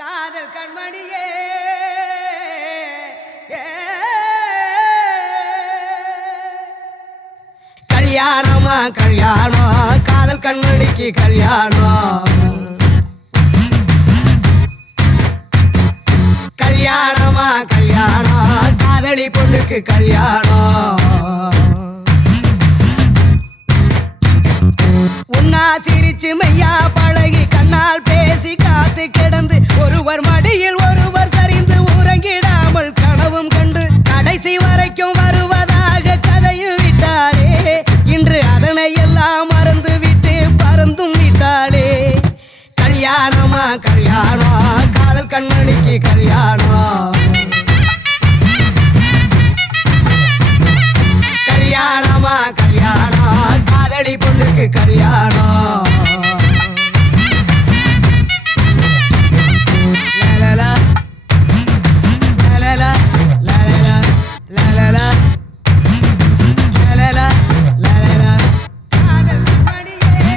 காதல் கண்மணியே கல்யாணமா கல்யாணம் காதல் கண்மணிக்கு கல்யாணம் கல்யாணமா கல்யாணம் காதலி பொண்ணுக்கு கல்யாணம் உன்னா சிரிச்சு மையா பழகி கண்ணால் பேசி காத்து கிடந்து ஒருவர் மடியில் ஒருவர் சரிந்து உறங்கிடாமல் கனவும் கண்டு கடைசி வரைக்கும் வருவதாக கதையும் விட்டாளே இன்று அதனை எல்லாம் மறந்து விட்டு பறந்தும் விட்டாளே கல்யாணமா கல்யாணம் காதல் கண்மணிக்கு கல்யாணம் கல்யாணமா கல்யாணம் காதலி பொண்ணுக்கு கல்யாணம் லலலா லலலா லலலா லலலா லலலா லலலா காதல் கண்மணியே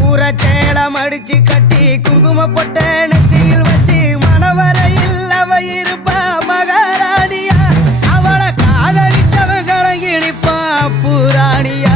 ஊரச்சேலம் அடிச்சு கட்டி குங்கும பொட்ட நெத்தியில் வச்சு மணவரையில் அவ இருப்பா மகாராணியா அவளை காதலிச்சவங்களை இனிப்பா புராணியா